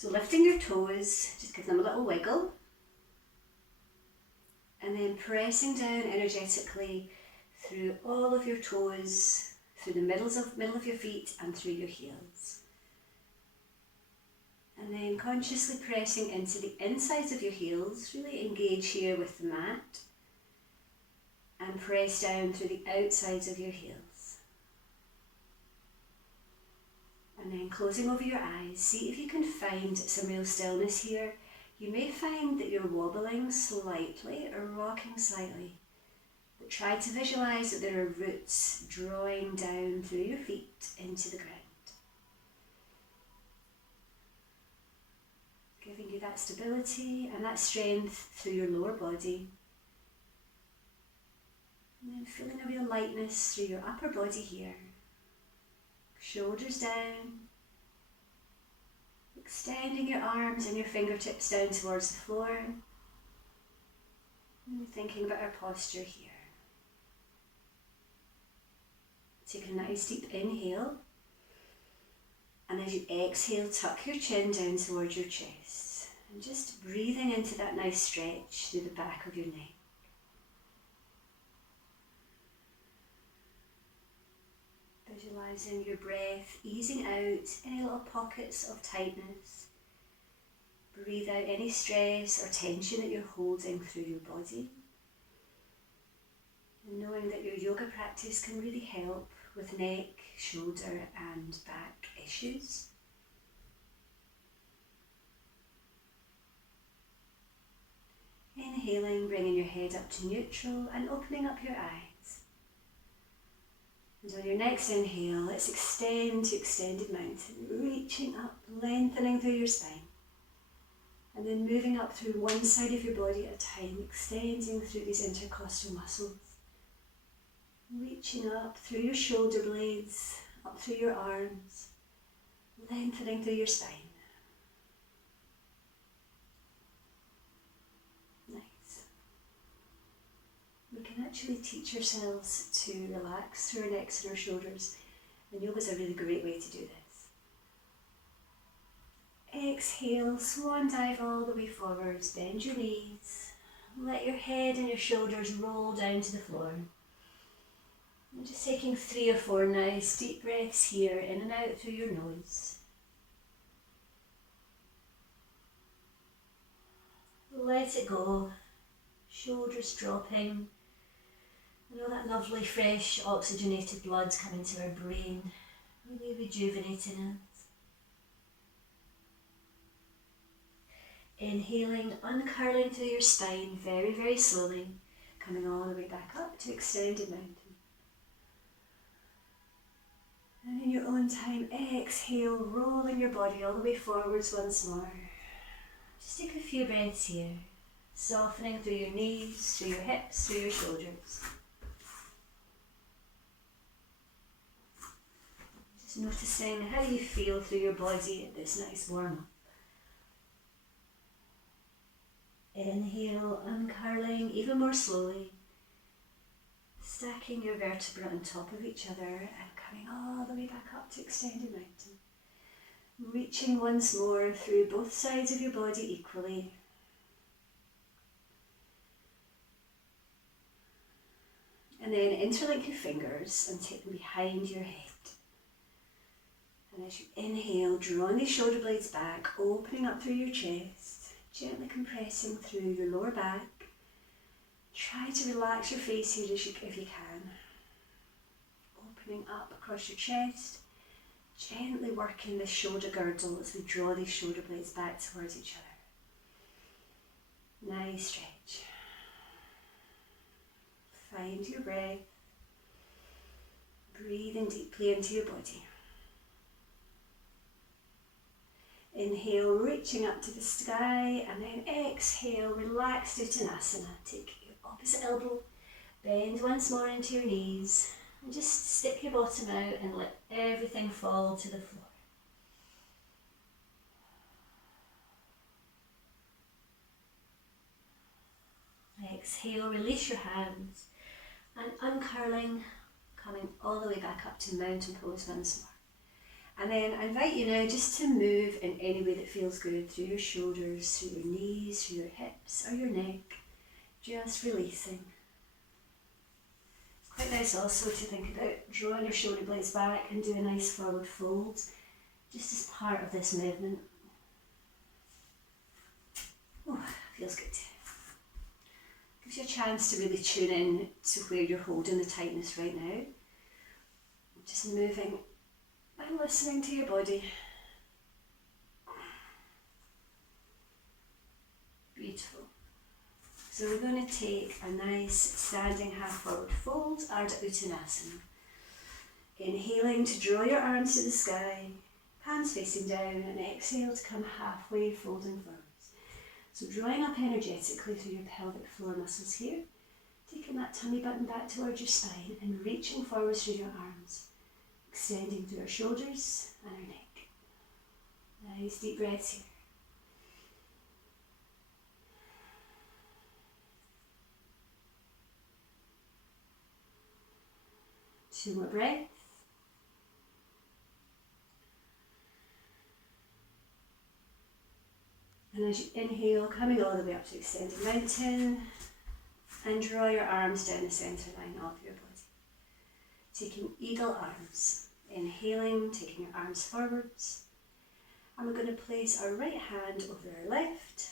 So lifting your toes, just give them a little wiggle. And then pressing down energetically through all of your toes, through the middle of your feet and through your heels. And then consciously pressing into the insides of your heels, really engage here with the mat. And press down through the outsides of your heels. And then closing over your eyes, see if you can find some real stillness here. You may find that you're wobbling slightly or rocking slightly. But try to visualise that there are roots drawing down through your feet into the ground. Giving you that stability and that strength through your lower body. And then feeling a real lightness through your upper body here. Shoulders down. Extending your arms and your fingertips down towards the floor. And thinking about our posture here. Take a nice deep inhale. And as you exhale, tuck your chin down towards your chest. And just breathing into that nice stretch through the back of your neck. Visualising your breath easing out any little pockets of tightness. Breathe out any stress or tension that you're holding through your body. And knowing that your yoga practice can really help with neck, shoulder and back issues. Inhaling, bringing your head up to neutral and opening up your eyes. And on your next inhale, let's extend to extended mountain, reaching up, lengthening through your spine. And then moving up through one side of your body at a time, extending through these intercostal muscles. Reaching up through your shoulder blades, up through your arms, lengthening through your spine. Nice. We can actually teach ourselves to relax through our necks and our shoulders, and yoga is a really great way to do this. Exhale, swan dive all the way forwards, bend your knees, let your head and your shoulders roll down to the floor. And just taking 3 or 4 nice deep breaths here, in and out through your nose. Let it go, shoulders dropping. And all that lovely fresh oxygenated blood coming to our brain, really rejuvenating it. Inhaling, uncurling through your spine very, very slowly, coming all the way back up to extended mountain. And in your own time, exhale, rolling your body all the way forwards once more. Just take a few breaths here, softening through your knees, through your hips, through your shoulders. Just noticing how you feel through your body at this nice warm-up. Inhale, uncurling even more slowly, stacking your vertebrae on top of each other and coming all the way back up to extended mountain. Reaching once more through both sides of your body equally. And then interlink your fingers and take them behind your head. And as you inhale, drawing the shoulder blades back, opening up through your chest, gently compressing through your lower back. Try to relax your face here if you can. Opening up across your chest, gently working the shoulder girdle as we draw these shoulder blades back towards each other. Nice stretch. Find your breath. Breathing deeply into your body. Inhale, reaching up to the sky, and then exhale, relax to Uttanasana. Take your opposite elbow, bend once more into your knees, and just stick your bottom out and let everything fall to the floor. Exhale, release your hands, and uncurling, coming all the way back up to mountain pose once more. And then I invite you now just to move in any way that feels good, through your shoulders, through your knees, through your hips or your neck, just releasing. It's quite nice also to think about drawing your shoulder blades back and do a nice forward fold, just as part of this movement. Oh, feels good. Gives you a chance to really tune in to where you're holding the tightness right now. Just moving and listening to your body. Beautiful. So we're going to take a nice standing half forward fold, Ardha Uttanasana. Inhaling to draw your arms to the sky, hands facing down, and exhale to come halfway, folding forwards. So drawing up energetically through your pelvic floor muscles here, taking that tummy button back towards your spine and reaching forwards through your arms, extending through our shoulders and our neck. Nice deep breaths here. Two more breaths. And as you inhale, coming all the way up to extended mountain, and draw your arms down the centre line of your body. Taking eagle arms. Inhaling, taking your arms forwards. And we're going to place our right hand over our left,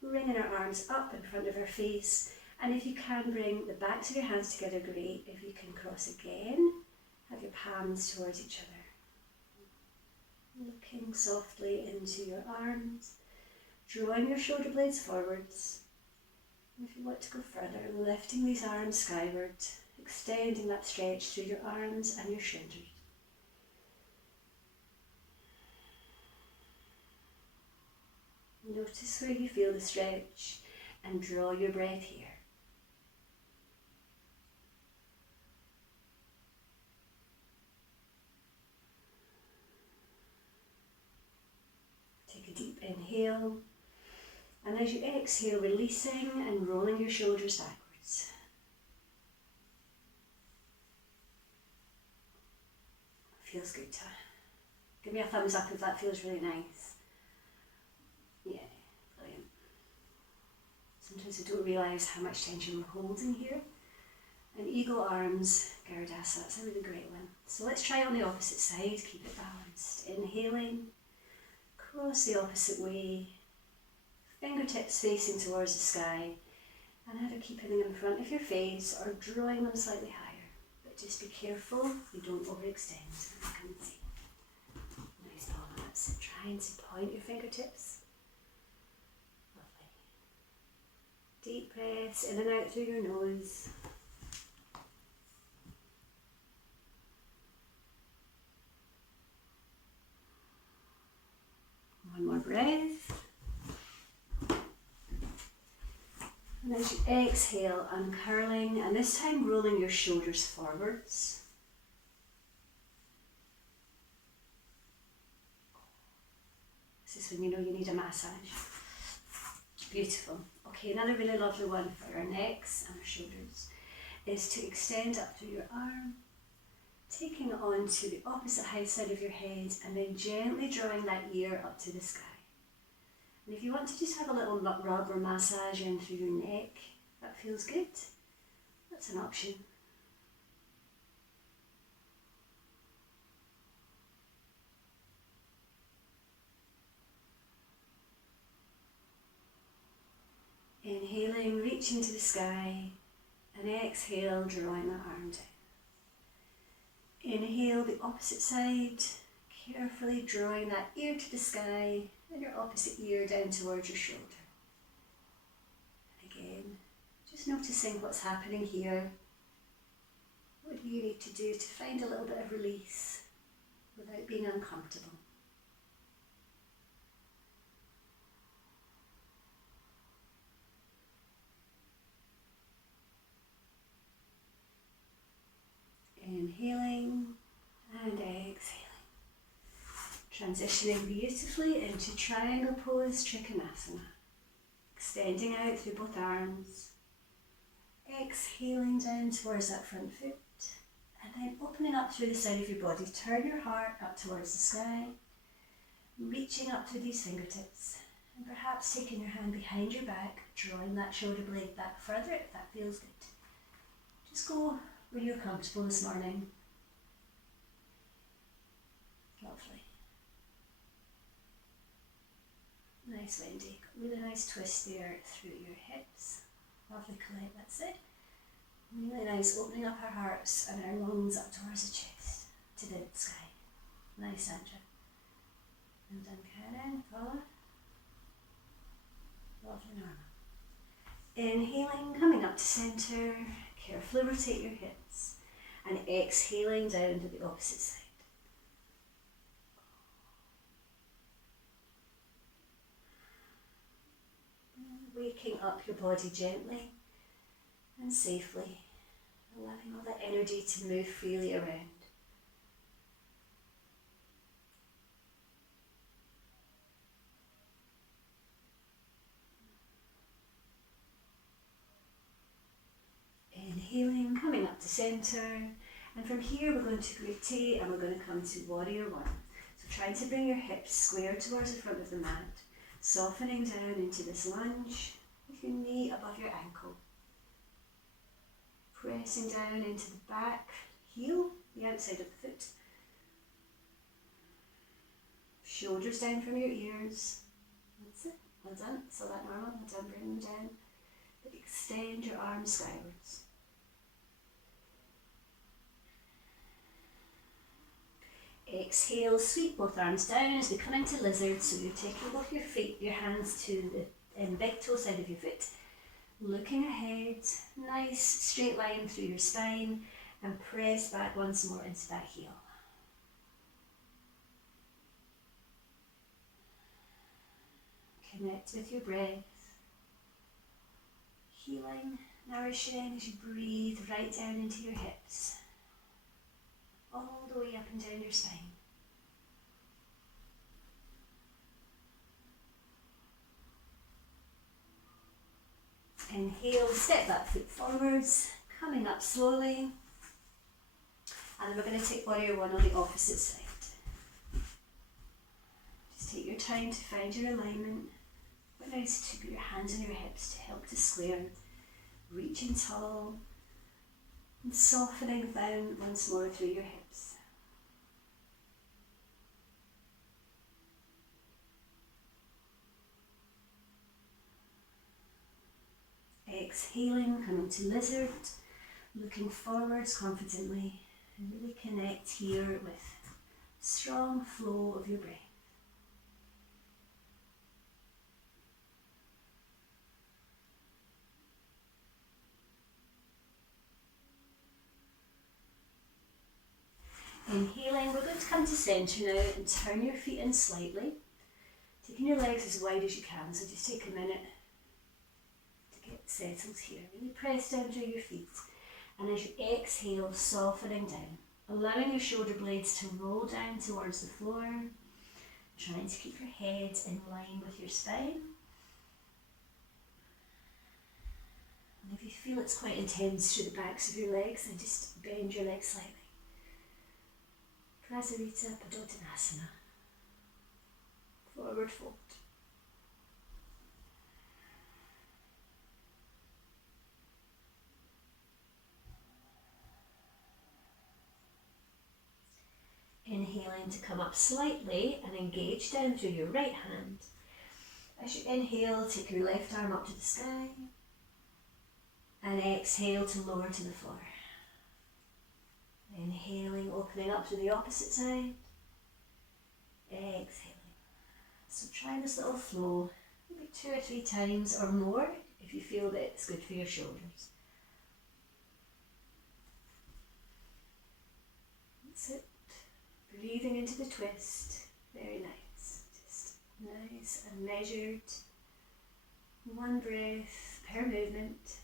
bringing our arms up in front of our face. And if you can bring the backs of your hands together, great. If you can cross again, have your palms towards each other. Looking softly into your arms, drawing your shoulder blades forwards. And if you want to go further, lifting these arms skyward, extending that stretch through your arms and your shoulders. Notice where you feel the stretch and draw your breath here. Take a deep inhale, and as you exhale, releasing and rolling your shoulders backwards. Feels good. Give me a thumbs up if that feels really nice. Yeah, brilliant. Sometimes I don't realise how much tension we're holding here. And eagle arms, Garadasa, that's a really great one. So let's try on the opposite side, keep it balanced. Inhaling, cross the opposite way, fingertips facing towards the sky, and either keeping them in front of your face or drawing them slightly higher. But just be careful you don't overextend. I can see. Nice balance. Trying to point your fingertips. Lovely. Deep breaths in and out through your nose. One more breath. And as you exhale, uncurling, and this time rolling your shoulders forwards. This is when you know you need a massage. Beautiful. Okay, another really lovely one for our necks and our shoulders is to extend up through your arm, taking it on to the opposite high side of your head, and then gently drawing that ear up to the sky. And if you want to just have a little rub or massage in through your neck, that feels good, that's an option. Inhaling, reaching to the sky, and exhale, drawing the arm down. Inhale the opposite side, carefully drawing that ear to the sky and your opposite ear down towards your shoulder. And again, just noticing what's happening here. What do you need to do to find a little bit of release without being uncomfortable? Inhaling and exhaling. Transitioning beautifully into triangle pose, Trikonasana. Extending out through both arms. Exhaling down towards that front foot And then opening up through the side of your body, turn your heart up towards the sky, reaching up through these fingertips, and perhaps taking your hand behind your back, drawing that shoulder blade back further if that feels good. Just go where you're comfortable this morning. Lovely. Nice, Wendy. Really nice twist there through your hips. Lovely, Colette, that's it. Really nice, opening up our hearts and our lungs up towards the chest, to the sky. Nice, Sandra. And done, Karen, follow. Lovely, Norma. Inhaling, coming up to centre, carefully rotate your hips, and exhaling down to the opposite side. Waking up your body gently and safely, allowing all that energy to move freely around. Inhaling, coming up to centre, and from here we're going to rotate and we're going to come to warrior one. So trying to bring your hips square towards the front of the mat, softening down into this lunge with your knee above your ankle. Pressing down into the back heel, the outside of the foot. Shoulders down from your ears. That's it. Well done. So that normal. Well done. Bring them down. But extend your arms skywards. Exhale, sweep both arms down as we come into lizard. So you're taking both your feet, your hands to the big toe side of your foot. Looking ahead, nice straight line through your spine, and press back once more into that heel. Connect with your breath. Healing, nourishing as you breathe right down into your hips. All the way up and down your spine. Inhale, step that foot forwards, coming up slowly. And then we're going to take warrior one on the opposite side. Just take your time to find your alignment. But nice to put your hands on your hips to help to square. Reaching tall and softening down once more through your hips. Exhaling, coming to lizard, looking forwards confidently, and really connect here with strong flow of your breath. Inhaling, we're going to come to centre now and turn your feet in slightly, taking your legs as wide as you can, so just take a minute to get settled here. Really press down through your feet, and as you exhale, softening down, allowing your shoulder blades to roll down towards the floor, trying to keep your head in line with your spine. And if you feel it's quite intense through the backs of your legs, then just bend your legs slightly. Prasarita Padottanasana. Forward fold. Inhaling to come up slightly and engage down through your right hand. As you inhale, take your left arm up to the sky and exhale to lower to the floor. Inhaling, opening up to the opposite side. Exhaling. So try this little flow maybe 2 or 3 times or more if you feel that it's good for your shoulders. That's it. Breathing into the twist. Very nice. Just nice and measured. One breath per movement.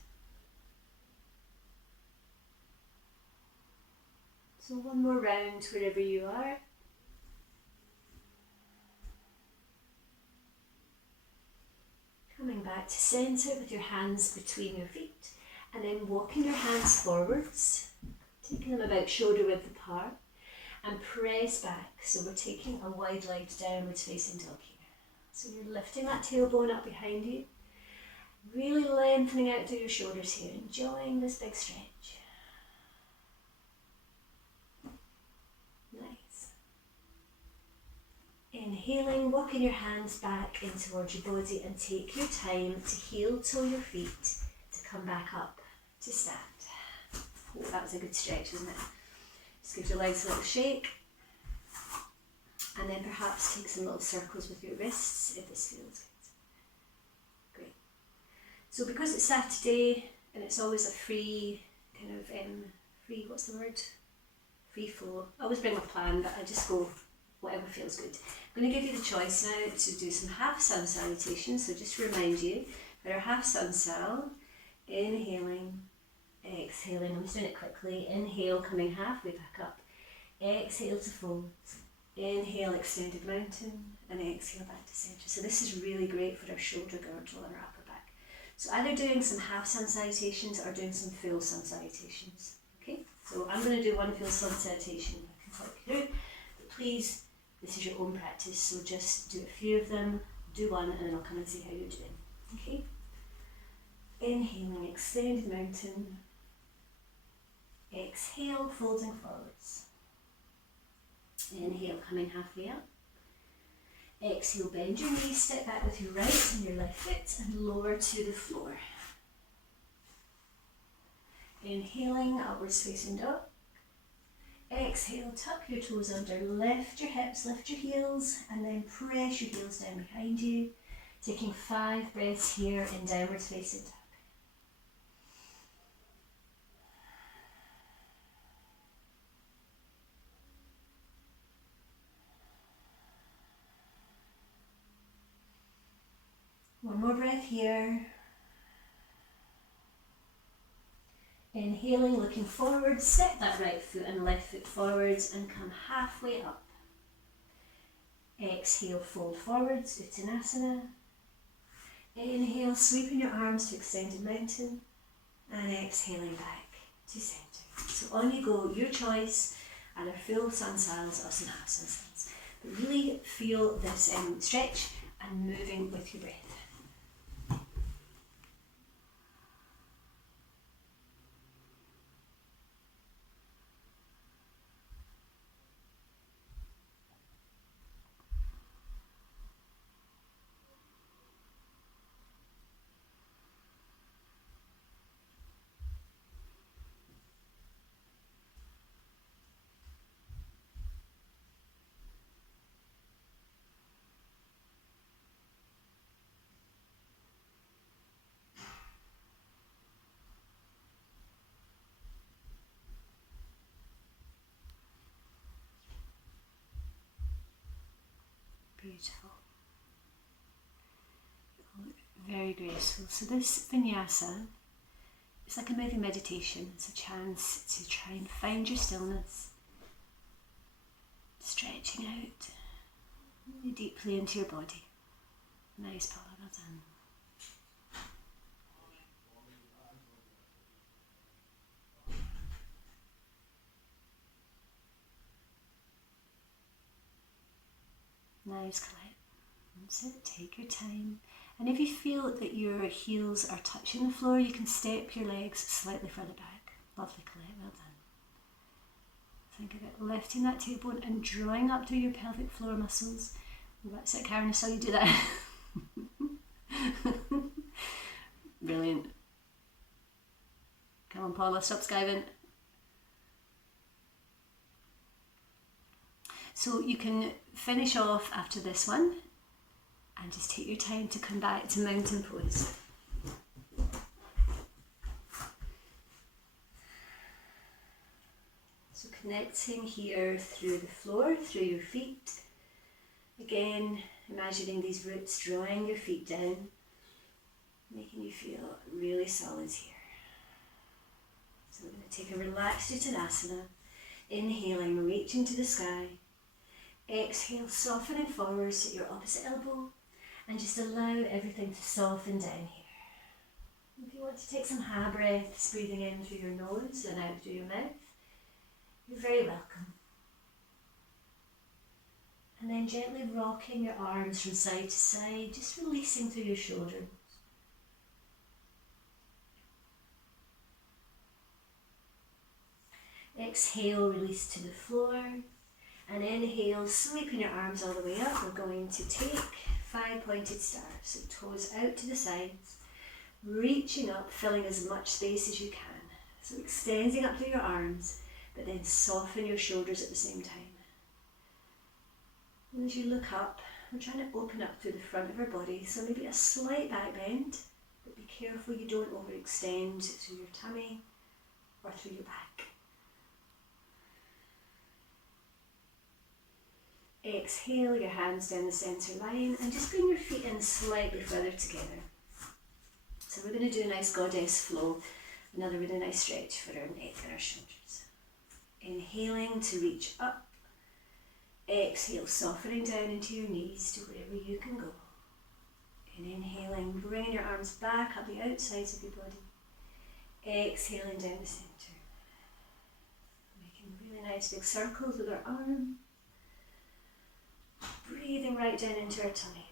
So one more round wherever you are. Coming back to centre with your hands between your feet, and then walking your hands forwards, Taking them about shoulder width apart and press back. So we're taking a wide-legged downwards facing dog here. So you're lifting that tailbone up behind you, really lengthening out through your shoulders here, enjoying this big stretch. Nice. Inhaling, walking your hands back in towards your body and take your time to heel toe your feet to come back up to stand. Oh, that was a good stretch, wasn't it? Just give your legs a little shake. And then perhaps take some little circles with your wrists if this feels good. Great. So because it's Saturday and it's always a free kind of, what's the word? Free flow. I always bring a plan, but I just go whatever feels good. I'm going to give you the choice now to do some half sun salutations. So just to remind you, for our half sun sal, inhaling, exhaling. I'm just doing it quickly. Inhale, coming halfway back up. Exhale to fold. Inhale, extended mountain, and exhale back to centre. So this is really great for our shoulder girdle and our upper back. So either doing some half sun salutations or doing some full sun salutations. Okay, so I'm going to do one full sun salutation. I can talk you through, but please, this is your own practice. So just do a few of them, do one, and then I'll come and see how you're doing. Okay. Inhaling, extended mountain. Exhale, folding forwards. Inhale, coming halfway up. Exhale, bend your knees, step back with your right and your left foot and lower to the floor. Inhaling, upwards facing dog. Exhale, tuck your toes under, lift your hips, lift your heels, and then press your heels down behind you. Taking 5 breaths here in downwards facing dog. One more breath here. Inhaling, looking forward, step that right foot and left foot forwards and come halfway up. Exhale, fold forwards, Uttanasana. Inhale, sweeping your arms to extended mountain and exhaling back to centre. So on you go, your choice, either full sun sals or some half sun sals. But really feel this stretch and moving with your breath. Beautiful. Very graceful. So this vinyasa, it's like a moving meditation. It's a chance to try and find your stillness. Stretching out really deeply into your body. Nice, Paula, well done. Nice, Colette. That's it, take your time. And if you feel that your heels are touching the floor, you can step your legs slightly further back. Lovely, Colette, well done. Think about lifting that tailbone and drawing up through your pelvic floor muscles. That's it, Karen, I saw you do that. Brilliant. Come on, Paula, stop skiving. So you can finish off after this one and just take your time to come back to mountain pose. So connecting here through the floor, through your feet. Again, imagining these roots drawing your feet down, making you feel really solid here. So we're going to take a relaxed Uttanasana, inhaling, reaching to the sky. Exhale, softening forwards at your opposite elbow and just allow everything to soften down here. If you want to take some ha breaths, breathing in through your nose and out through your mouth, You're very welcome. And then gently rocking your arms from side to side, just releasing through your shoulders. Exhale, release to the floor. And inhale, sweeping your arms all the way up. We're going to take 5 pointed stars. So toes out to the sides, reaching up, filling as much space as you can. So extending up through your arms, but then soften your shoulders at the same time. And as you look up, we're trying to open up through the front of our body. So maybe a slight back bend, but be careful you don't overextend through your tummy or through your back. Exhale, your hands down the centre line, and just bring your feet in slightly further together. So we're going to do a nice goddess flow, another really nice stretch for our neck and our shoulders. Inhaling to reach up. Exhale, softening down into your knees to wherever you can go. And inhaling, bringing your arms back up the outsides of your body. Exhaling down the centre. Making really nice big circles with our arm. Breathing right down into our tummy.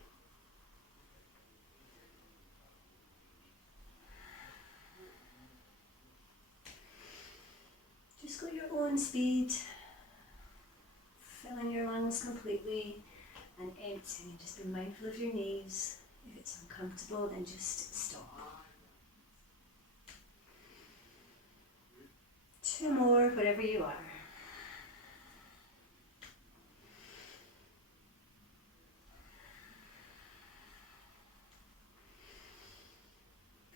Just go at your own speed, filling your lungs completely and emptying. Just be mindful of your knees. If it's uncomfortable, then just stop. 2 more, wherever you are.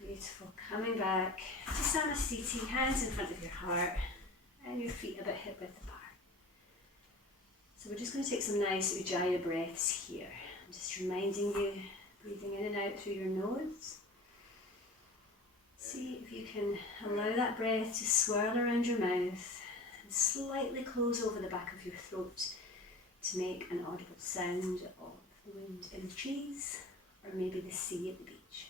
Beautiful. Coming back to Sassangasana, hands in front of your heart and your feet a bit hip width apart. So we're just going to take some nice Ujjayi breaths here. I'm just reminding you, breathing in and out through your nose. See if you can allow that breath to swirl around your mouth and slightly close over the back of your throat to make an audible sound of the wind in the trees or maybe the sea at the beach.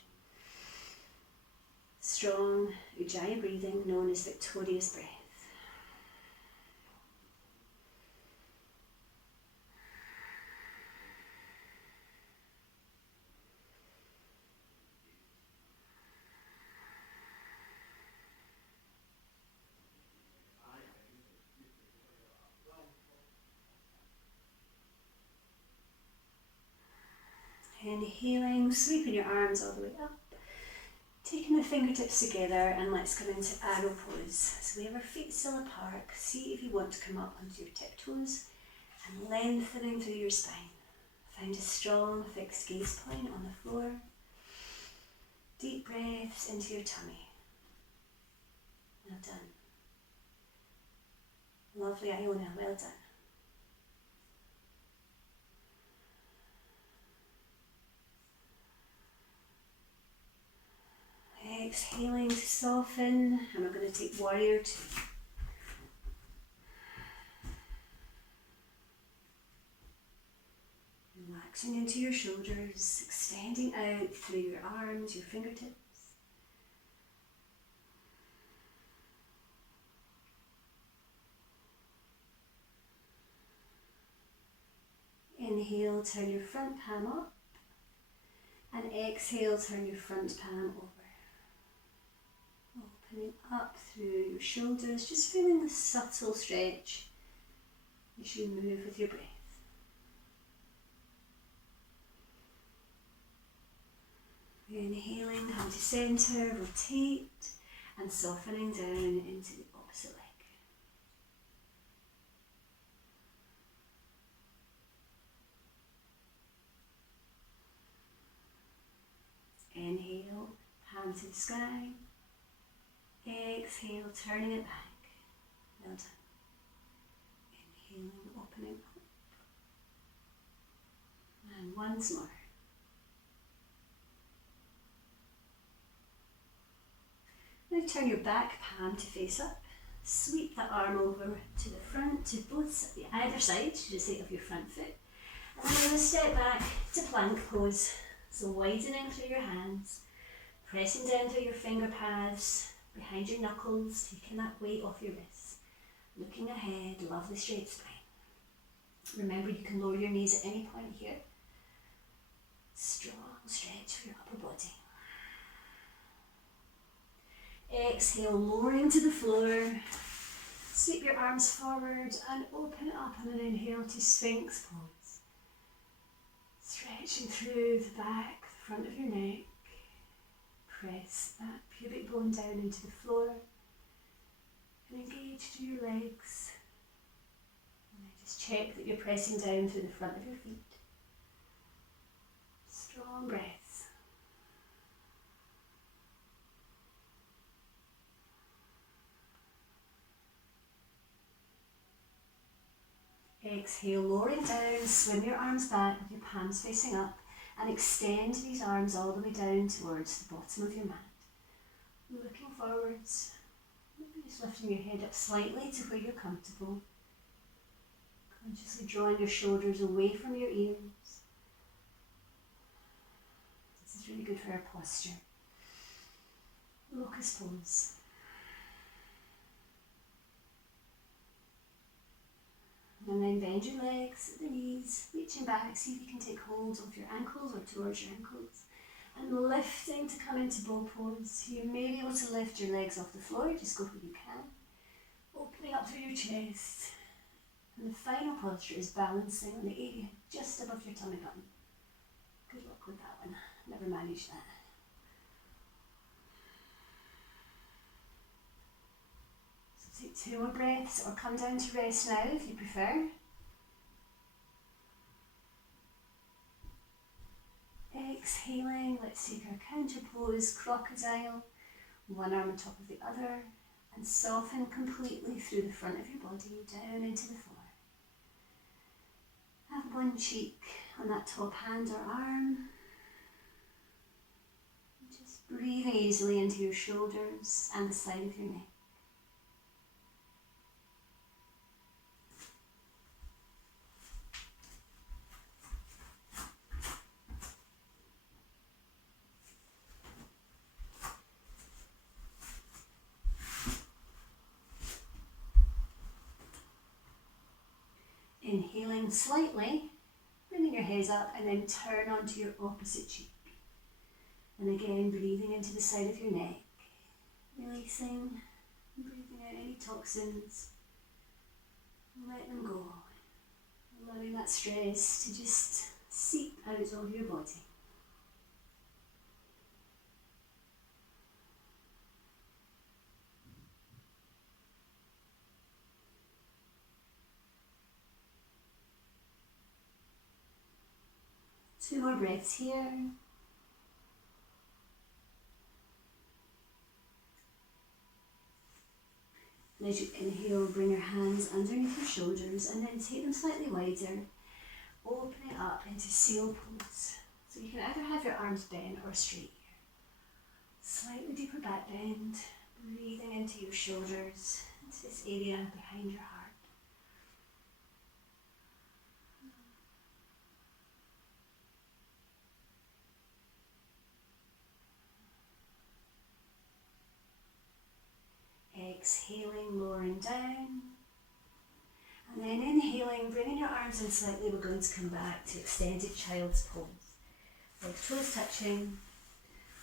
Strong Ujjayi breathing, known as victorious breath. Inhaling, sweeping your arms all the way up. Taking the fingertips together, and let's come into arrow pose. So we have our feet still apart. See if you want to come up onto your tiptoes and lengthening through your spine. Find a strong fixed gaze point on the floor. Deep breaths into your tummy. Well done. Lovely, Iona, well done. Exhaling to soften, and we're going to take warrior 2. Relaxing into your shoulders, extending out through your arms, your fingertips. Inhale, turn your front palm up, and exhale, turn your front palm over. Opening up through your shoulders, just feeling the subtle stretch as you move with your breath. Inhaling, come to centre, rotate, and softening down into the opposite leg. Inhale, palm to the sky. Exhale, turning it back. Well done. Inhaling, opening up. And once more. Now turn your back palm to face up. Sweep that arm over to the front, to both either side, to the side of your front foot. And then we're going to step back to plank pose. So widening through your hands, pressing down through your finger pads, behind your knuckles, taking that weight off your wrists. Looking ahead, lovely straight spine. Remember, you can lower your knees at any point here. Strong stretch for your upper body. Exhale, lowering to the floor. Sweep your arms forward and open it up on an inhale to Sphinx pose. Stretching through the back, the front of your neck. Press that pubic bone down into the floor and engage through your legs. And then just check that you're pressing down through the front of your feet. Strong breaths. Exhale, lowering down, swim your arms back with your palms facing up and extend these arms all the way down towards the bottom of your mat. Looking forwards, maybe just lifting your head up slightly to where you're comfortable. Consciously drawing your shoulders away from your ears. This is really good for our posture. Locust pose. And then bend your legs at the knees, reaching back, see if you can take hold of your ankles or towards your ankles. And lifting to come into bow pose. You may be able to lift your legs off the floor, just go where you can. Opening up through your chest. And the final posture is balancing on the area just above your tummy button. Good luck with that one, never managed that. Take 2 more breaths or come down to rest now if you prefer. Exhaling, let's take our counter pose, crocodile, one arm on top of the other, and soften completely through the front of your body, down into the floor. Have one cheek on that top hand or arm. Just breathing easily into your shoulders and the side of your neck. Inhaling slightly, bringing your head up and then turn onto your opposite cheek. And again, breathing into the side of your neck, releasing, breathing out any toxins, let them go, allowing that stress to just seep out of your body. Two more breaths here. And as you inhale, bring your hands underneath your shoulders and then take them slightly wider, opening up into seal pose. So you can either have your arms bent or straight here. Slightly deeper back bend, breathing into your shoulders, into this area behind your heart. Exhaling, lowering down. And then inhaling, bringing your arms in slightly, we're going to come back to extended child's pose. Legs, toes touching,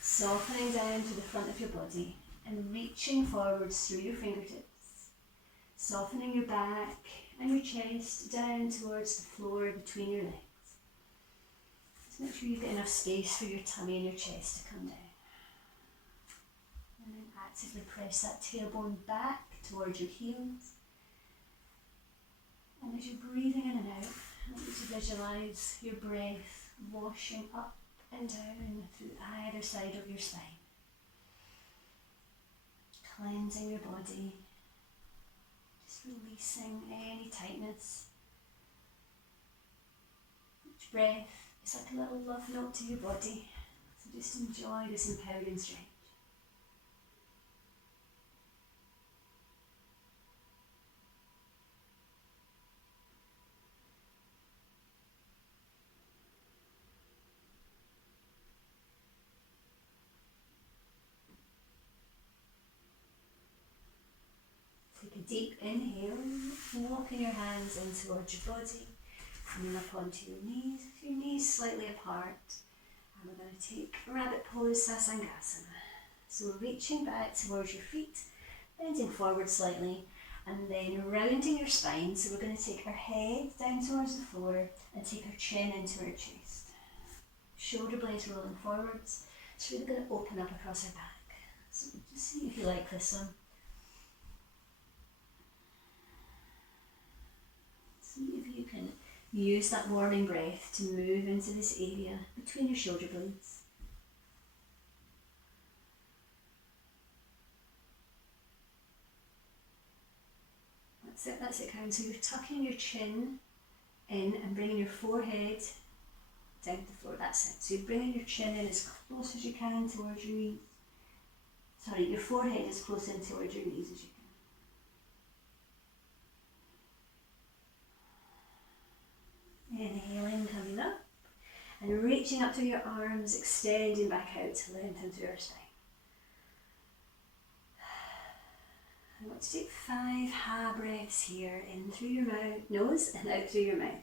softening down to the front of your body and reaching forwards through your fingertips. Softening your back and your chest down towards the floor between your legs. Just make sure you've got enough space for your tummy and your chest to come down. And then actively press that tailbone back towards your heels. And as you're breathing in and out, I want you to visualise your breath washing up and down through either side of your spine. Cleansing your body. Just releasing any tightness. Each breath is like a little love note to your body. So just enjoy this empowering stretch. Take a deep inhale, walking your hands in towards your body, and then up onto your knees, with your knees slightly apart. And we're going to take rabbit pose, Sassangasana. So we're reaching back towards your feet, bending forward slightly, and then rounding your spine. So we're going to take our head down towards the floor and take our chin into our chest. Shoulder blades rolling forwards. It's really going to open up across our back. So just see if you like this one. See if you can use that warming breath to move into this area between your shoulder blades. That's it, Karen. So you're tucking your chin in and bringing your forehead down to the floor. That's it. So you're bringing your chin in as close as you can towards your knees. Sorry, your forehead as close in towards your knees as you can. Inhaling, coming up, and reaching up through your arms, extending back out to lengthen through our spine. I want to take 5 ha breaths here, in through your nose and out through your mouth.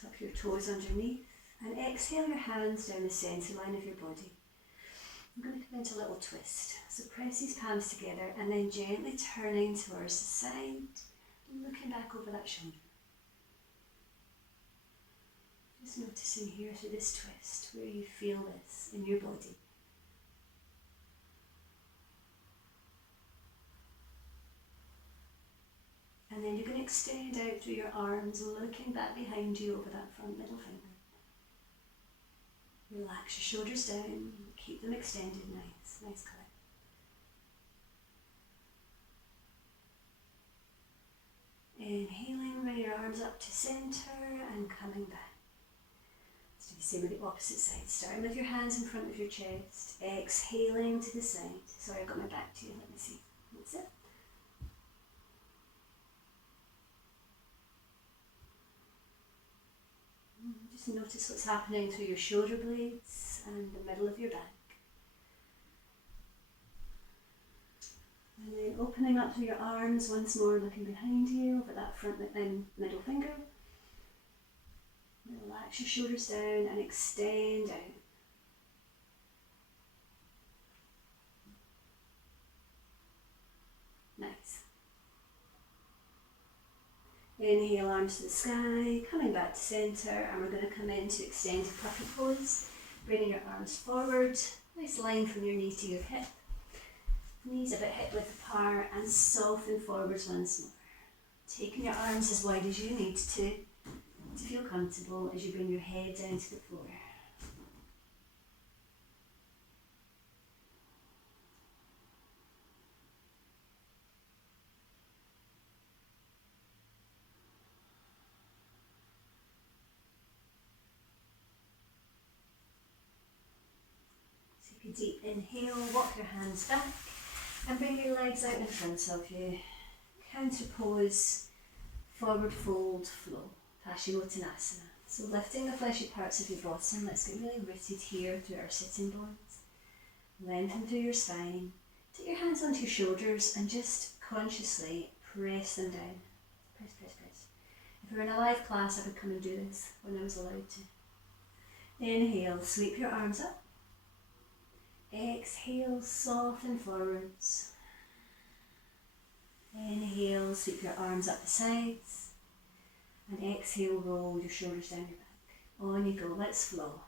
Tuck your toes underneath and exhale your hands down the centre line of your body. I'm going to come into a little twist. So press these palms together and then gently turning towards the side, looking back over that shoulder. Just noticing here through this twist where you feel this in your body. And then you're going to extend out through your arms, looking back behind you over that front middle finger. Relax your shoulders down, keep them extended, nice clip. Inhaling, bring your arms up to centre and coming back. Let's do the same with the opposite side. Starting with your hands in front of your chest, exhaling to the side. Sorry, I got my back to you, let me see. That's it. Just notice what's happening through your shoulder blades and the middle of your back. And then opening up through your arms once more, looking behind you over that front middle finger. Relax your shoulders down and extend out. Nice. Inhale, arms to the sky, coming back to centre, and we're going to come into extended puppy pose, bringing your arms forward, nice line from your knee to your hip, knees a bit hip width apart, and soften forwards once more. Taking your arms as wide as you need to feel comfortable as you bring your head down to the floor. Take a deep inhale, walk your hands back and bring your legs out in front of you. Counter pose, forward fold, flow, Paschimottanasana. So lifting the fleshy parts of your bottom, let's get really rooted here through our sitting bones. Lengthen through your spine. Take your hands onto your shoulders and just consciously press them down. Press, press, press. If we were in a live class, I would come and do this when I was allowed to. Inhale, sweep your arms up. Exhale, soften forwards. Inhale, sweep your arms up the sides. And exhale, roll your shoulders down your back. On you go, let's flow.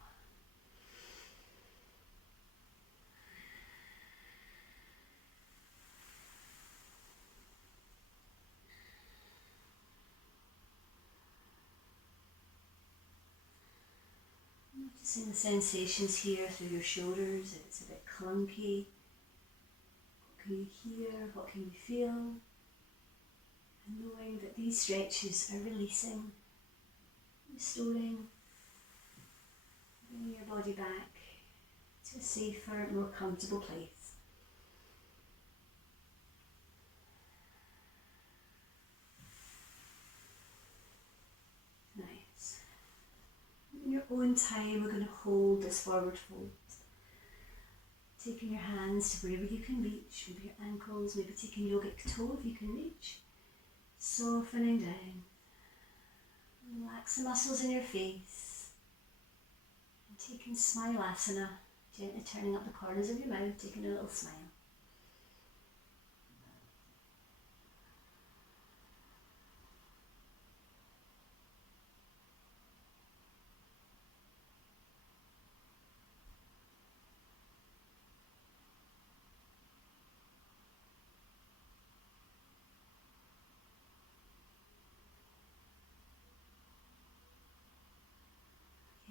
Noticing the sensations here through your shoulders. If it's a bit clunky, what can you hear, what can you feel? And knowing that these stretches are releasing, restoring, bringing your body back to a safer, more comfortable place. own time, we're going to hold this forward fold. Taking your hands to wherever you can reach, maybe your ankles, maybe taking yogic toe if you can reach. Softening down. Relax the muscles in your face. And taking Smilasana, gently turning up the corners of your mouth, taking a little smile.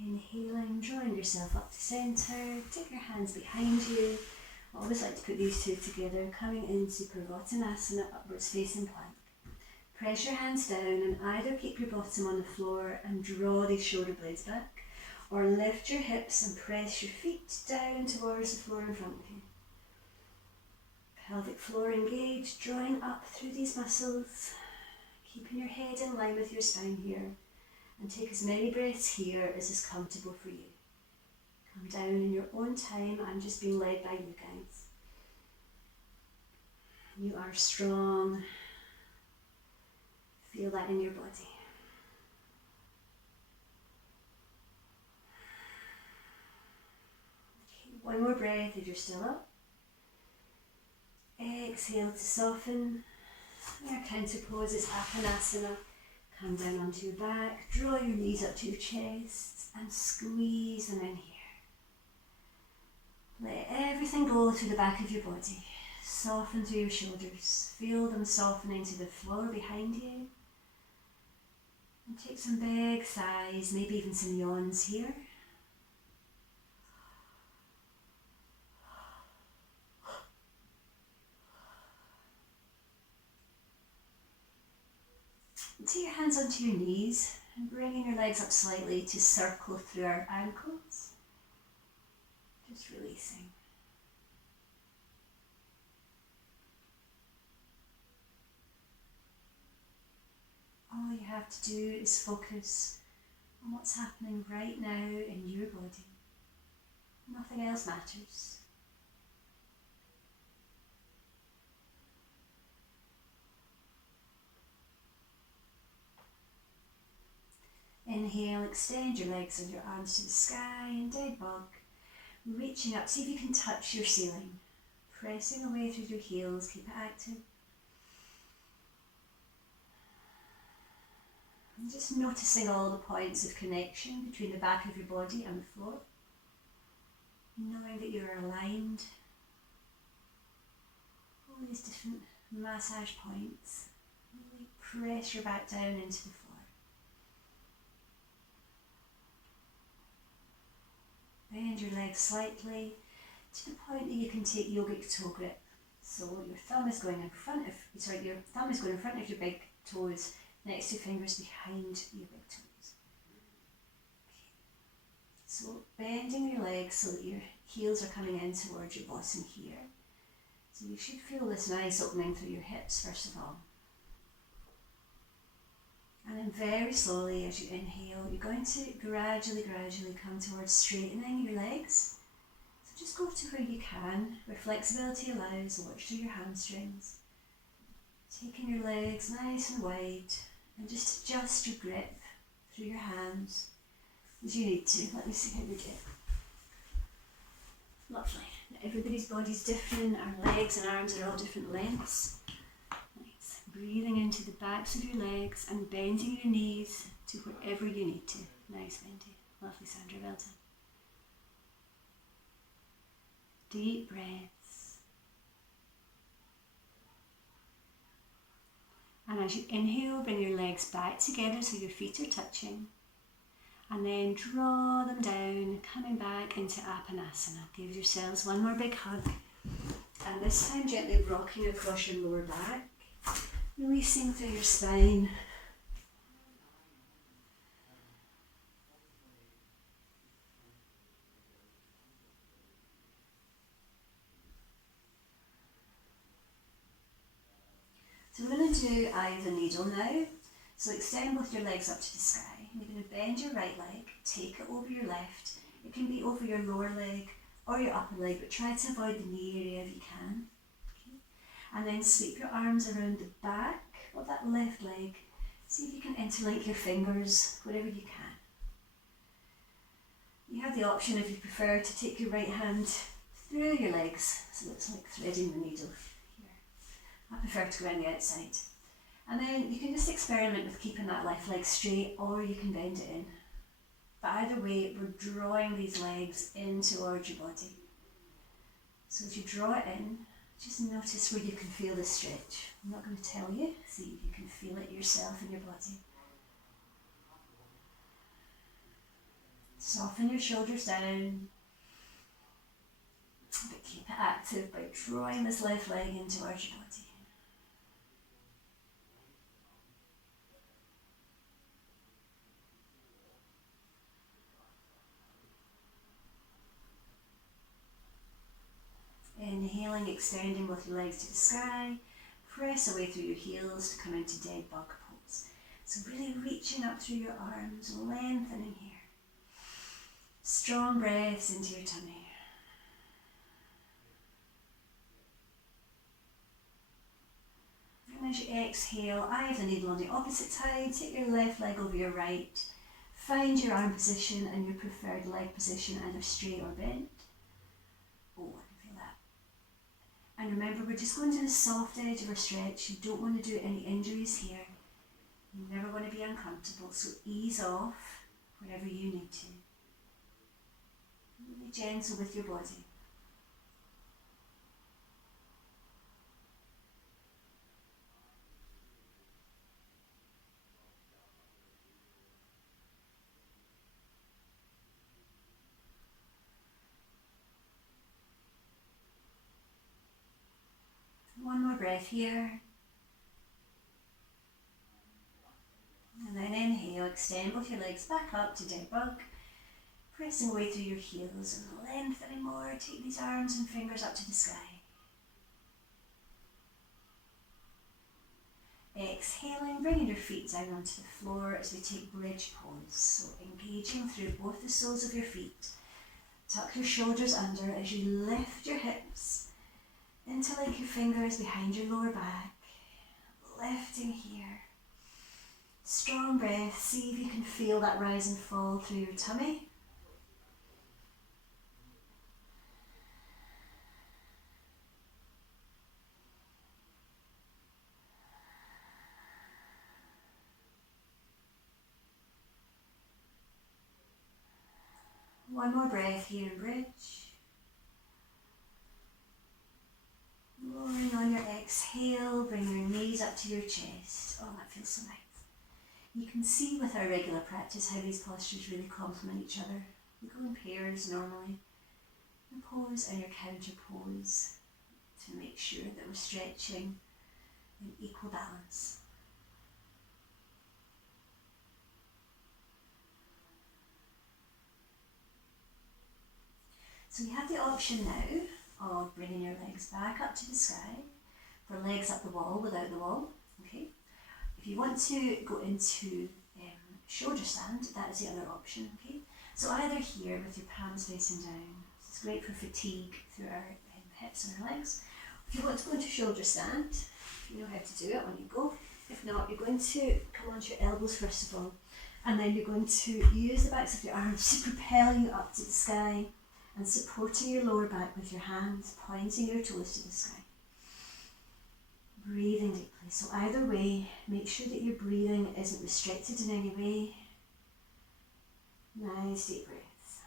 Inhaling, drawing yourself up to centre, take your hands behind you. I always like to put these two together, coming into Purvottanasana, upwards facing plank. Press your hands down and either keep your bottom on the floor and draw these shoulder blades back, or lift your hips and press your feet down towards the floor in front of you. Pelvic floor engaged, drawing up through these muscles, keeping your head in line with your spine here. And take as many breaths here as is comfortable for you. Come down in your own time. I'm just being led by you guys. You are strong. Feel that in your body. Okay, one more breath if you're still up. Exhale to soften. Our counter pose is Appanasana. Come down onto your back, draw your knees up to your chest and squeeze them in here. Let everything go through the back of your body. Soften through your shoulders. Feel them softening to the floor behind you. And take some big sighs, maybe even some yawns here. Take your hands onto your knees and bringing your legs up slightly to circle through our ankles. Just releasing. All you have to do is focus on what's happening right now in your body. Nothing else matters. Inhale, extend your legs and your arms to the sky and dead bug. Reaching up, see if you can touch your ceiling. Pressing away through your heels, keep it active. And just noticing all the points of connection between the back of your body and the floor. Knowing that you're aligned. All these different massage points. Really press your back down into the floor. Bend your legs slightly to the point that you can take Yogic Toe Grip. So your thumb is going in front of, your thumb is going in front of your big toes, next two fingers behind your big toes. Okay. So bending your legs so that your heels are coming in towards your bottom here. So you should feel this nice opening through your hips first of all. And then very slowly as you inhale, you're going to gradually come towards straightening your legs. So just go to where you can, where flexibility allows, watch through your hamstrings. Taking your legs nice and wide and just adjust your grip through your hands as you need to. Let me see how we do. Lovely. Now everybody's body's different, our legs and arms are all different lengths. Breathing into the backs of your legs and bending your knees to wherever you need to. Nice, Bendy. Lovely, Sandra. Well done. Deep breaths. And as you inhale, bring your legs back together so your feet are touching. And then draw them down, coming back into Appanasana. Give yourselves one more big hug. And this time gently rocking across your lower back. Releasing through your spine. So we're going to do eye of the needle now. So extend both your legs up to the sky. You're going to bend your right leg, take it over your left. It can be over your lower leg or your upper leg, but try to avoid the knee area if you can. Okay. And then sweep your arms around the back of that left leg. See if you can interlink your fingers wherever you can. You have the option, if you prefer, to take your right hand through your legs, so it's like threading the needle here. I prefer to go around the outside. And then you can just experiment with keeping that left leg straight, or you can bend it in. But either way, we're drawing these legs in towards your body. So as you draw it in, just notice where you can feel the stretch. I'm not going to tell you, see if you can feel it yourself in your body. Soften your shoulders down, but keep it active by drawing this left leg in towards your body. Inhaling, extending both your legs to the sky. Press away through your heels to come into dead bug pose. So really reaching up through your arms, lengthening here. Strong breaths into your tummy. And as you exhale, eye of the needle on the opposite side. Take your left leg over your right. Find your arm position and your preferred leg position, either straight or bent. Oh, and remember, we're just going to the soft edge of our stretch. You don't want to do any injuries here. You never want to be uncomfortable, so ease off wherever you need to. Be gentle with your body. One more breath here. And then inhale, extend both your legs back up to dead bug. Pressing away through your heels and lengthening more. Take these arms and fingers up to the sky. Exhaling, bringing your feet down onto the floor as we take bridge pose. So engaging through both the soles of your feet. Tuck your shoulders under as you lift your hips. Interlink your fingers behind your lower back. Lifting here. Strong breath. See if you can feel that rise and fall through your tummy. One more breath here in bridge. Lowering on your exhale, bring your knees up to your chest. Oh, that feels so nice. You can see with our regular practice how these postures really complement each other. We go in pairs normally. Your pose and your counter pose to make sure that we're stretching in equal balance. So you have the option now of bringing your legs back up to the sky for legs up the wall without the wall. Okay. If you want to go into shoulder stand, that is the other option. Okay. So either here with your palms facing down. This is great for fatigue through our hips and our legs. If you want to go into shoulder stand, you know how to do it when you go. If not, you're going to come onto your elbows first of all, and then you're going to use the backs of your arms to propel you up to the sky and supporting your lower back with your hands, pointing your toes to the sky. Breathing deeply. So either way, make sure that your breathing isn't restricted in any way. Nice deep breaths.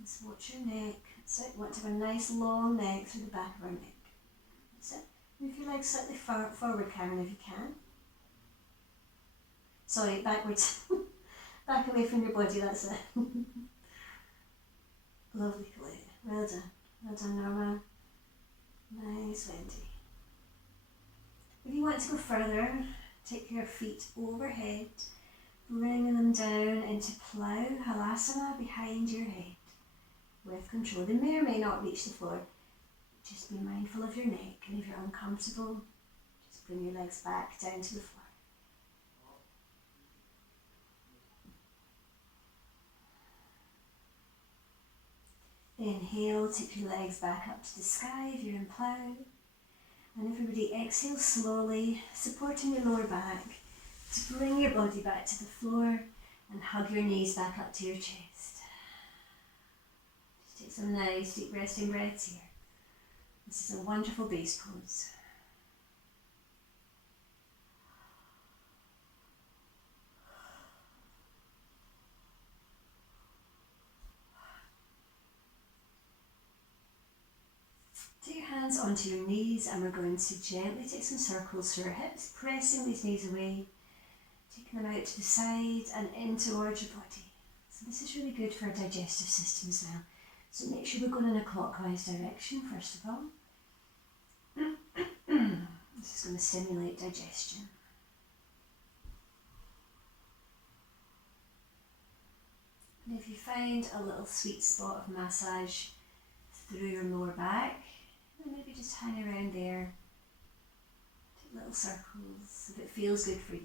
Just watch your neck. That's it. Want to have a nice long neck through the back of our neck. That's it. Move your legs slightly forward, Karen, if you can. Sorry, backwards. Back away from your body, that's it. Lovely, Chloe. Well done. Well done, Norma. Nice, Wendy. If you want to go further, take your feet overhead, bringing them down into plow, halasana behind your head. With control. They may or may not reach the floor. Just be mindful of your neck, and if you're uncomfortable, just bring your legs back down to the floor. Inhale, take your legs back up to the sky if you're in plow. And everybody exhale slowly, supporting your lower back to bring your body back to the floor and hug your knees back up to your chest. Just take some nice deep resting breaths here. This is a wonderful base pose. Take your hands onto your knees and we're going to gently take some circles through our hips, pressing these knees away, taking them out to the side and in towards your body. So this is really good for our digestive system as well. So make sure we're going in a clockwise direction first of all. This is going to stimulate digestion. And if you find a little sweet spot of massage through your lower back, then maybe just hang around there, take little circles if it feels good for you.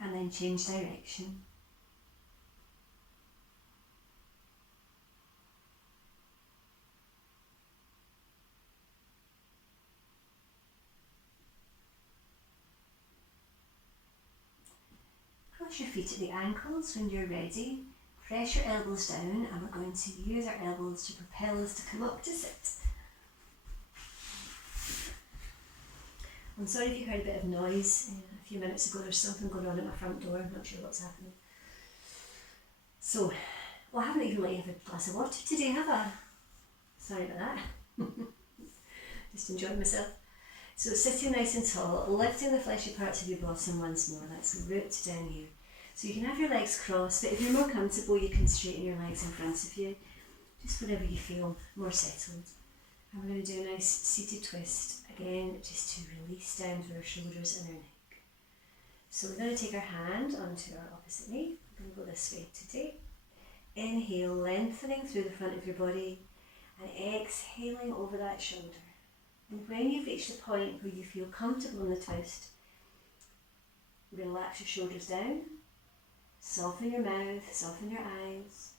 And then change direction. Cross your feet at the ankles when you're ready. Press your elbows down and we're going to use our elbows to propel us to come up to sit. I'm sorry if you heard a bit of noise a few minutes ago. There's something going on at my front door. I'm not sure what's happening. So, well, I haven't even let you have a glass of water today, have I? Sorry about that. Just enjoying myself. So sitting nice and tall, lifting the fleshy parts of your bottom once more. Let's root down here. So you can have your legs crossed, but if you're more comfortable, you can straighten your legs in front of you. Just whenever you feel more settled. And we're going to do a nice seated twist. Again, just to release down through our shoulders and our neck. So we're going to take our hand onto our opposite knee. We're going to go this way today. Inhale, lengthening through the front of your body. And exhaling over that shoulder. And when you've reached the point where you feel comfortable in the twist, relax your shoulders down, soften your mouth, soften your eyes,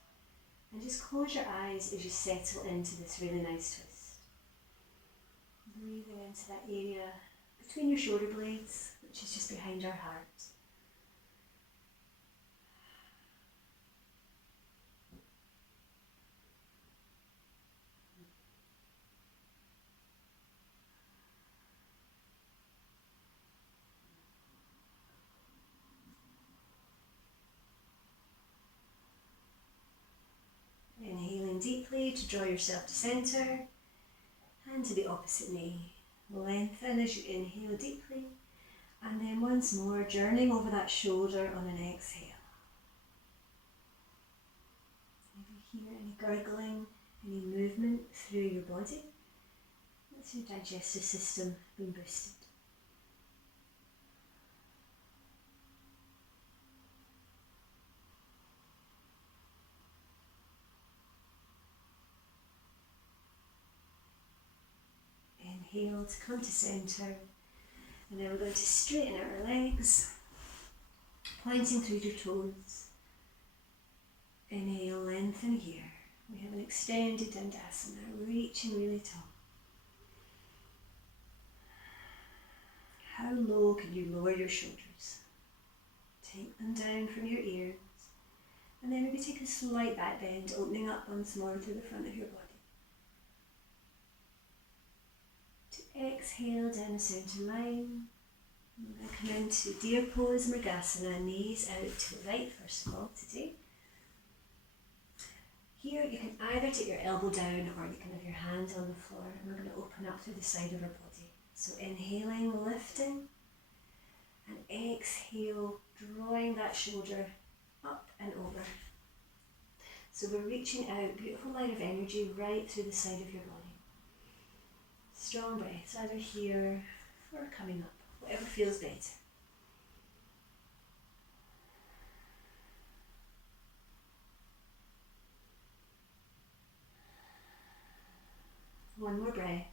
and just close your eyes as you settle into this really nice twist. Breathing into that area between your shoulder blades, which is just behind our heart. Inhaling deeply to draw yourself to centre, and to the opposite knee. Lengthen as you inhale deeply, and then once more journeying over that shoulder on an exhale. If you hear any gurgling, any movement through your body, that's your digestive system being boosted. Inhale to come to centre, and then we're going to straighten out our legs, pointing through your toes. Inhale, lengthen here. We have an extended Dandasana, reaching really tall. How low can you lower your shoulders? Take them down from your ears, and then maybe take a slight back bend, opening up once more to the front of your body. Exhale down the centre line. And come into deer pose, Mrigasana, knees out to the right first of all today. Here you can either take your elbow down or you can have your hand on the floor, and we're going to open up through the side of our body. So inhaling, lifting, and exhale, drawing that shoulder up and over. So we're reaching out, beautiful line of energy right through the side of your body. Strong breaths, either here or coming up, whatever feels better. One more breath.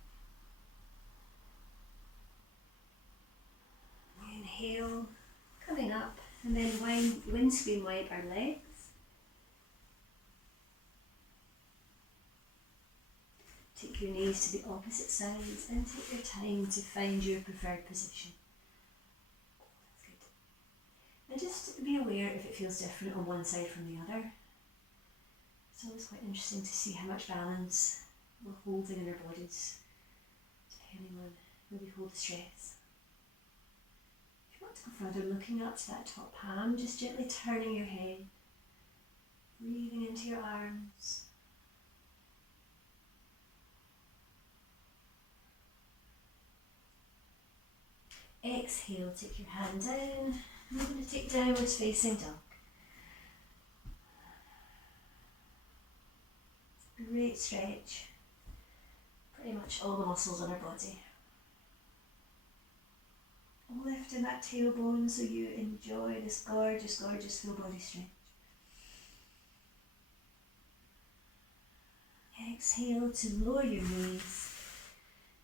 Inhale, coming up, and then windscreen wipe our legs. Take your knees to the opposite sides and take your time to find your preferred position. That's good. And just be aware if it feels different on one side from the other. It's always quite interesting to see how much balance we're holding in our bodies, depending on where we hold the stress. If you want to go further, looking up to that top palm, just gently turning your head, breathing into your arms. Exhale, take your hand down. We're going to take downwards facing dog. Great stretch. Pretty much all the muscles in our body. Lifting that tailbone so you enjoy this gorgeous, gorgeous full body stretch. Exhale to lower your knees.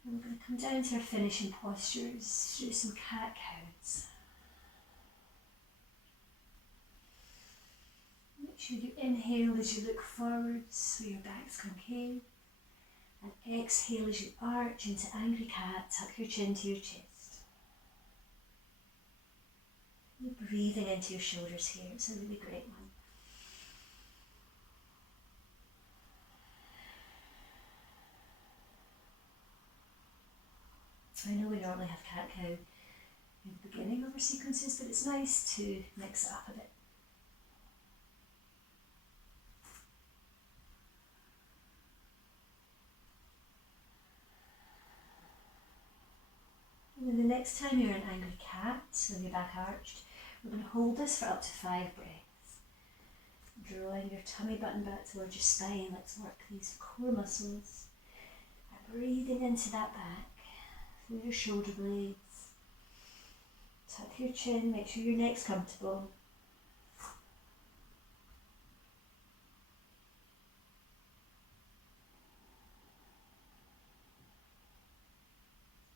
And we're going to come down to our finishing postures, do some cat-cows. Make sure you inhale as you look forwards so your back's concave. And exhale as you arch into angry cat, tuck your chin to your chest. You're breathing into your shoulders here, it's a really great one. I know we normally have cat-cow in the beginning of our sequences, but it's nice to mix it up a bit. And then the next time you're in angry cat, so your back arched, we're going to hold this for up to 5 breaths. Drawing your tummy button back towards your spine, let's work these core muscles. And breathing into that back. Through your shoulder blades. Tuck your chin, make sure your neck's comfortable.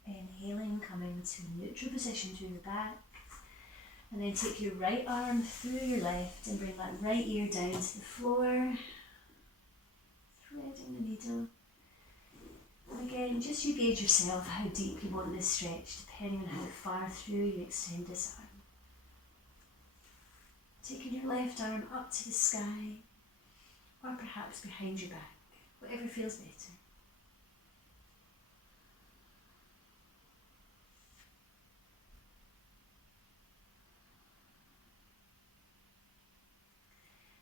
Inhaling, coming to neutral position through your back. And then take your right arm through your left and bring that right ear down to the floor. Threading the needle. And again, just you gauge yourself how deep you want this stretch, depending on how far through you extend this arm. Taking your left arm up to the sky, or perhaps behind your back, whatever feels better.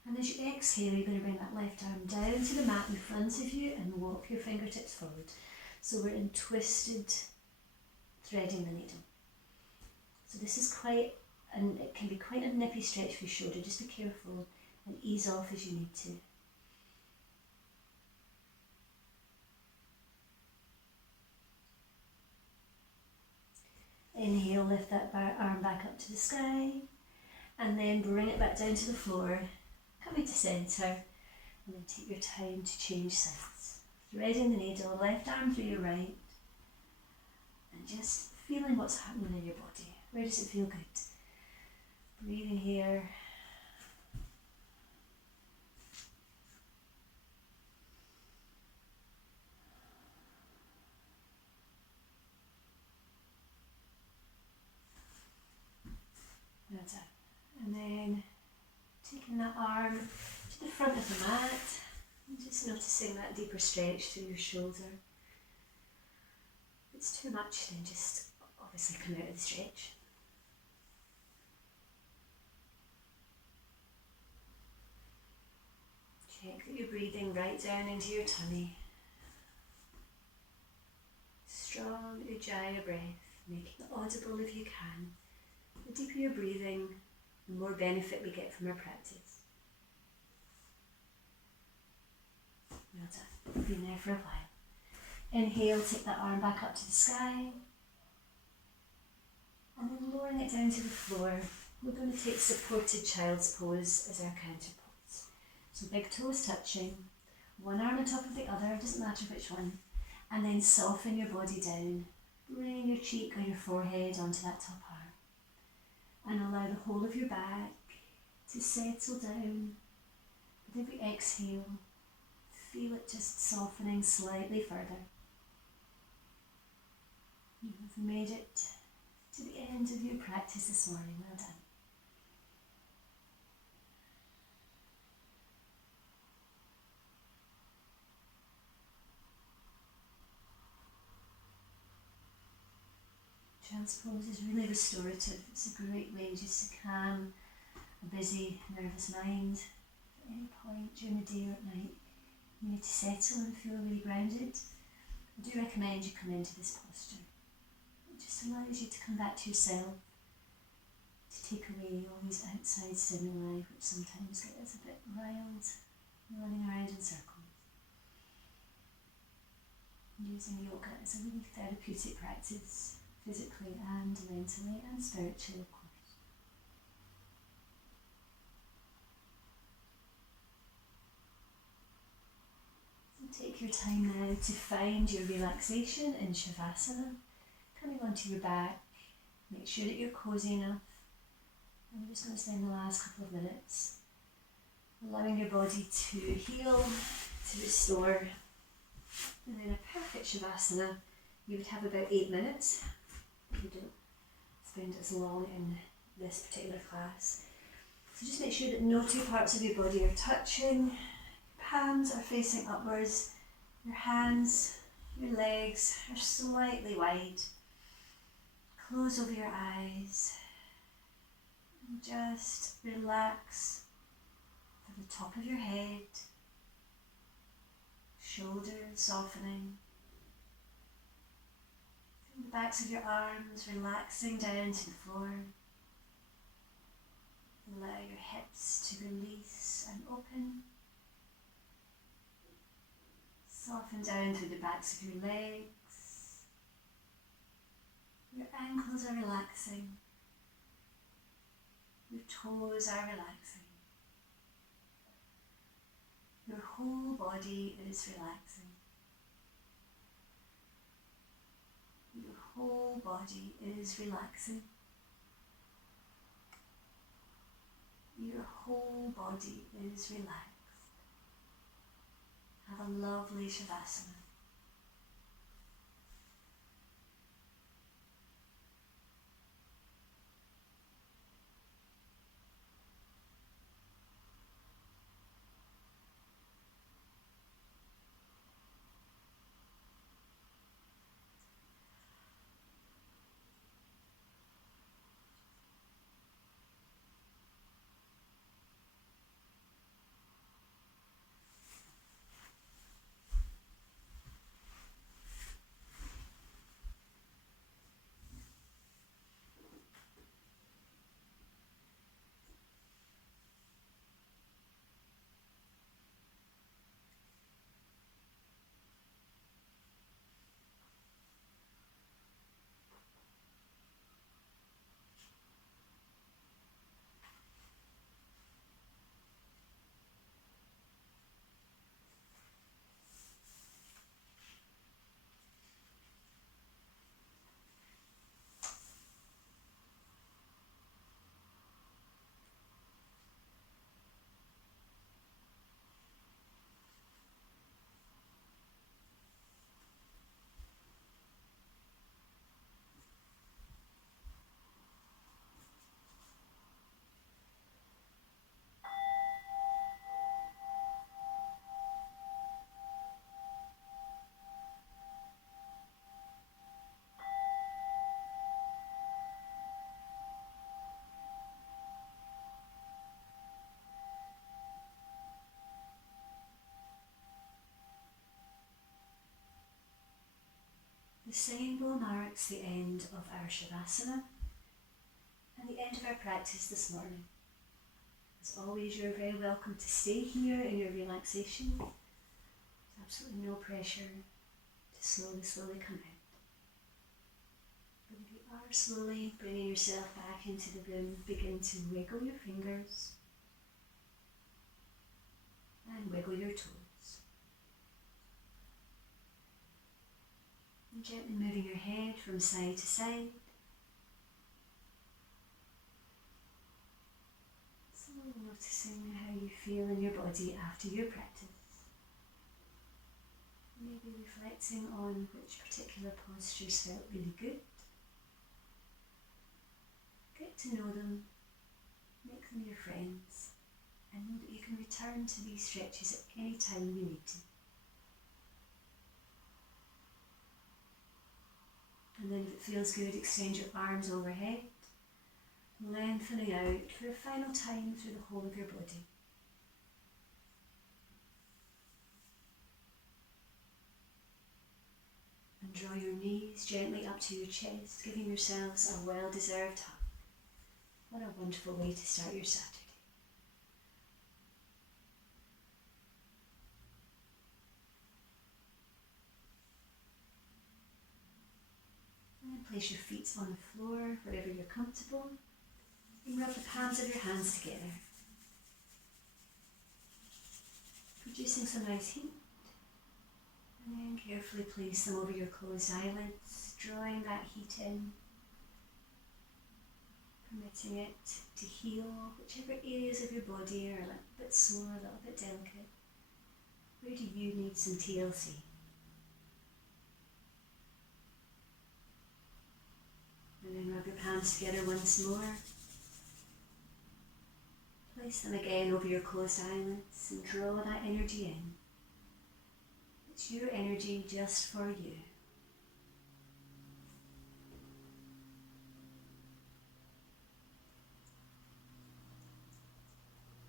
And as you exhale, you're going to bring that left arm down to the mat in front of you and walk your fingertips forward. So we're in twisted, threading the needle. So this is quite, and it can be quite a nippy stretch for your shoulder. Just be careful and ease off as you need to. Inhale, lift that arm back up to the sky, and then bring it back down to the floor. Coming to centre, and then take your time to change sides. Threading the needle, left arm through your right, and just feeling what's happening in your body. Where does it feel good? Breathing here. That's it. And then taking that arm to the front of the mat and just noticing that deeper stretch through your shoulder. If it's too much, then just obviously come out of the stretch. Check that you're breathing right down into your tummy. Strong Ujjayi breath, making it audible if you can. The deeper you're breathing, the more benefit we get from our practice. Well done. Been there for a while. Inhale, take that arm back up to the sky. And then lowering it down to the floor, we're going to take supported child's pose as our counter pose. So big toes touching, one arm on top of the other, doesn't matter which one. And then soften your body down. Bring your cheek or your forehead onto that top arm. And allow the whole of your back to settle down. With every exhale, feel it just softening slightly further. You have made it to the end of your practice this morning. Well done. Child's pose is really restorative. It's a great way just to calm a busy, nervous mind. At any point during the day or at night, you need to settle and feel really grounded. I do recommend you come into this posture. It just allows you to come back to yourself, to take away all these outside stimuli which sometimes get us a bit riled, running around in circles. Using yoga as a really therapeutic practice, physically and mentally and spiritually, of course. So take your time now to find your relaxation in Shavasana, coming onto your back. Make sure that you're cozy enough. And we're just going to spend the last couple of minutes allowing your body to heal, to restore. And then a perfect Shavasana, you would have about 8 minutes. You don't spend as long in this particular class. So just make sure that no two parts of your body are touching. Palms are facing upwards. Your hands, your legs are slightly wide. Close over your eyes. And just relax from the top of your head. Shoulders softening. Feel the backs of your arms relaxing down to the floor. Allow your hips to release and open. Soften down through the backs of your legs. Your ankles are relaxing. Your toes are relaxing. Your whole body is relaxing. Your whole body is relaxing. Your whole body is relaxed. Have a lovely Shavasana. The symbol marks the end of our Shavasana and the end of our practice this morning. As always, you're very welcome to stay here in your relaxation. There's absolutely no pressure to to slowly come out. But if you are slowly bringing yourself back into the room, begin to wiggle your fingers and wiggle your toes. And gently moving your head from side to side. Slowly noticing how you feel in your body after your practice. Maybe reflecting on which particular postures felt really good. Get to know them, make them your friends, and know that you can return to these stretches at any time you need to. And then if it feels good, extend your arms overhead, lengthening out for a final time through the whole of your body. And draw your knees gently up to your chest, giving yourselves a well-deserved hug. What a wonderful way to start your Saturday. And then place your feet on the floor, wherever you're comfortable. And rub the palms of your hands together, producing some nice heat. And then carefully place them over your closed eyelids, drawing that heat in, permitting it to heal whichever areas of your body are a little bit sore, a little bit delicate. Where do you need some TLC? And then rub your palms together once more. Place them again over your closed eyelids and draw that energy in. It's your energy just for you.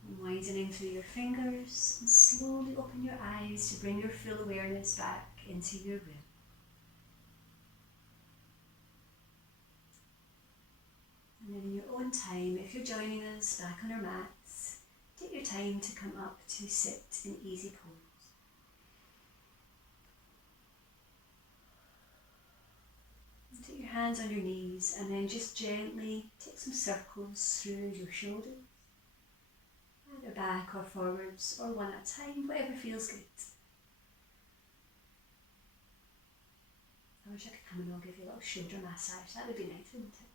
And widening through your fingers and slowly open your eyes to bring your full awareness back into your room. And then in your own time, if you're joining us back on our mats, take your time to come up to sit in easy pose. And take your hands on your knees and then just gently take some circles through your shoulders, either back or forwards or one at a time, whatever feels good. I wish I could come and I'll give you a little shoulder massage, that would be nice, wouldn't it?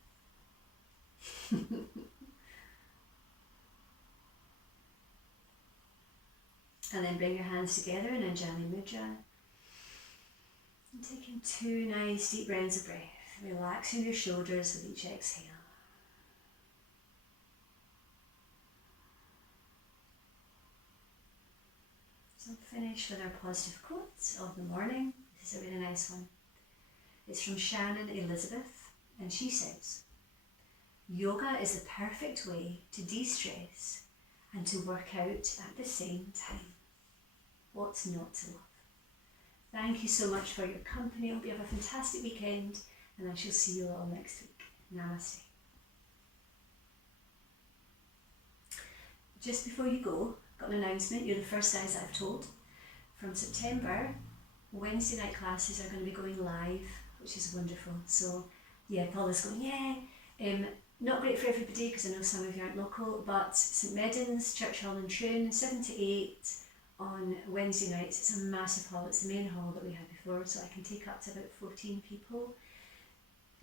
And then bring your hands together in Anjali Mudra. And taking 2 nice deep rounds of breath, relaxing your shoulders with each exhale. So finish with our positive quote of the morning. This is a really nice one. It's from Shannon Elizabeth, and she says, "Yoga is the perfect way to de-stress and to work out at the same time. What's not to love?" Thank you so much for your company. I hope you have a fantastic weekend, and I shall see you all next week. Namaste. Just before you go, got an announcement. You're the first guys that I've told. From September, Wednesday night classes are going to be going live, which is wonderful. So yeah, Paula's going, yeah. Not great for everybody because I know some of you aren't local, but St Medon's, Church Hall in Troon, 7 to 8 on Wednesday nights. It's a massive hall, it's the main hall that we had before, so I can take up to about 14 people,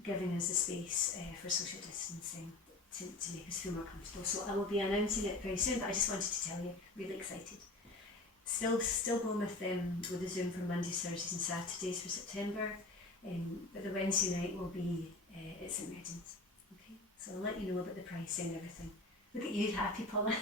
giving us the space for social distancing to make us feel more comfortable. So I will be announcing it very soon, but I just wanted to tell you, really excited. Still going with the Zoom for Mondays, Thursdays and Saturdays for September, but the Wednesday night will be at St Medon's. Okay, so I'll let you know about the pricing and everything. Look at you, happy Paula.